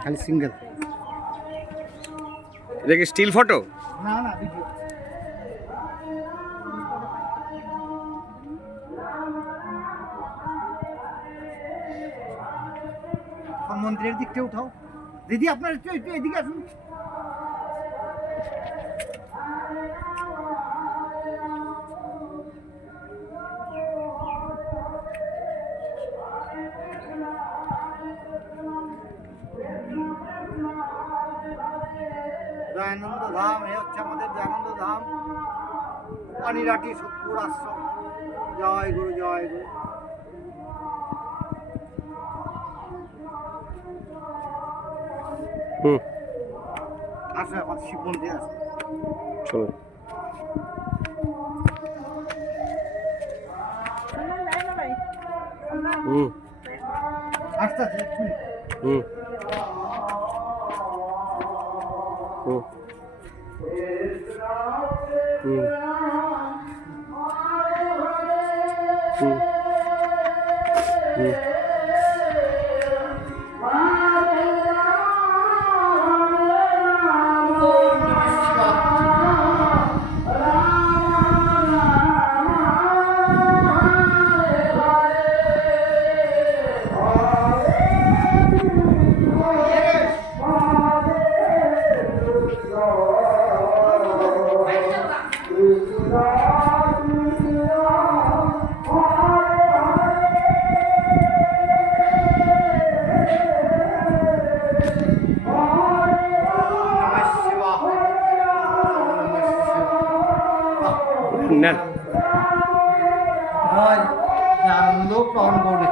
খালি সিঙ্গেল। এটা কি স্টিল ফটো? না না, ভিডিও। মন্দিরের দিকটা উঠাও দিদি, আপনার একটু একটু এদিকে আসুন। দয়ানন্দ ধাম, এ হচ্ছে আমাদের দয়ানন্দ ধাম, পানিরাটি সত্যপুর আশ্রম। জয় গুরু, জয় গুরু। আসলে আমার শিব মন্দির আছে, চলো। আস্তে আস্তে 1 মিনিট। হুম হুম হুম হুম হুম। নেন। আনন্দ প্রাণ গৌরী।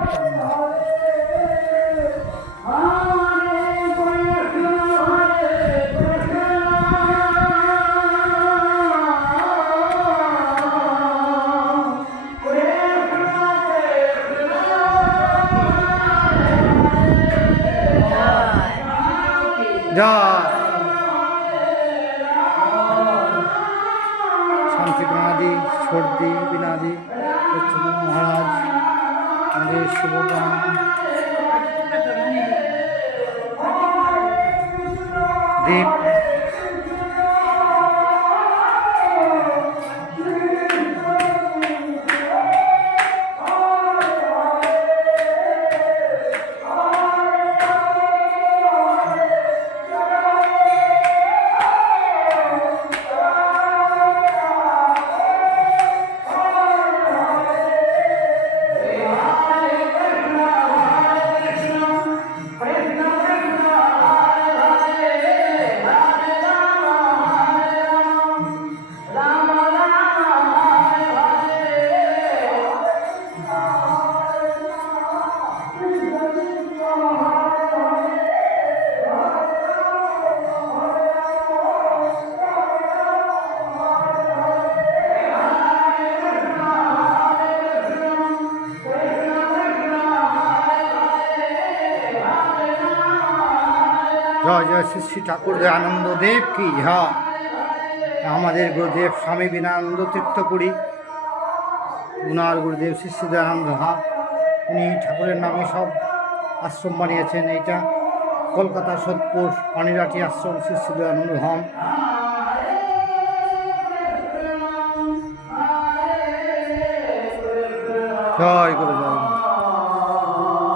জয় শান্তি বিনাদি, সর্দি বিনাদি, মহারাজ আমাদের শুভগ্রাম দেব। জয় জয় শ্রী শ্রী ঠাকুর দয়ানন্দ দেব কি জয়। আমাদের গুরুদেব স্বামী বিনানন্দ তীর্থপুরী, উনার গুরুদেব শ্রী শ্রী দয়ানন্দ ধাম, উনি ঠাকুরের নামে সব আশ্রম বানিয়েছেন। এইটা কলকাতা সোদপুর পানিরাটি আশ্রম, শ্রী শ্রী দয়ানন্দ ধাম। জয় গুরু জয়।